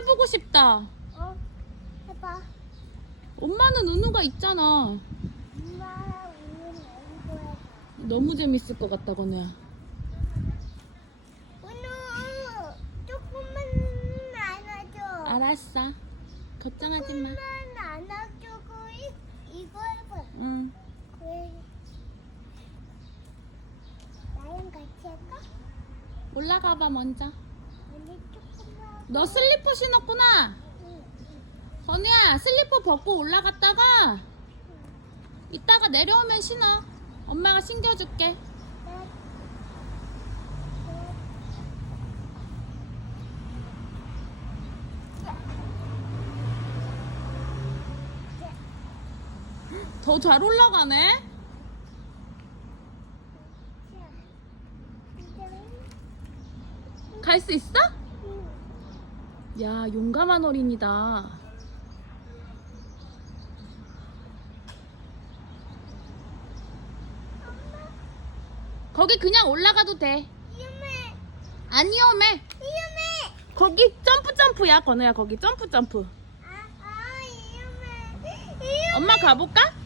해보고 싶다. 어? 해봐. 엄마는 은우가 있잖아. 엄마랑 우는 해봐. 너무 재밌을 것 같다, 건우야. 은우 조금만 안아줘. 알았어. 걱정하지 마. 조금만 안아주고 이, 이거 해봐. 응. 그래. 나랑 같이 할까? 올라가 봐, 먼저. 너 슬리퍼 신었구나. 응. 건우야, 슬리퍼 벗고 올라갔다가 이따가 내려오면 신어. 엄마가 신겨줄게. 나- 더잘 올라가네. 갈 수 있어? 야, 용감한 어린이다. 거기 그냥 올라가도 돼. 위험해. 안 위험해. 위험해. 거기 점프 점프야, 건우야. 거기 점프 점프. 아, 아, 위험해. 위험해. 엄마 가볼까?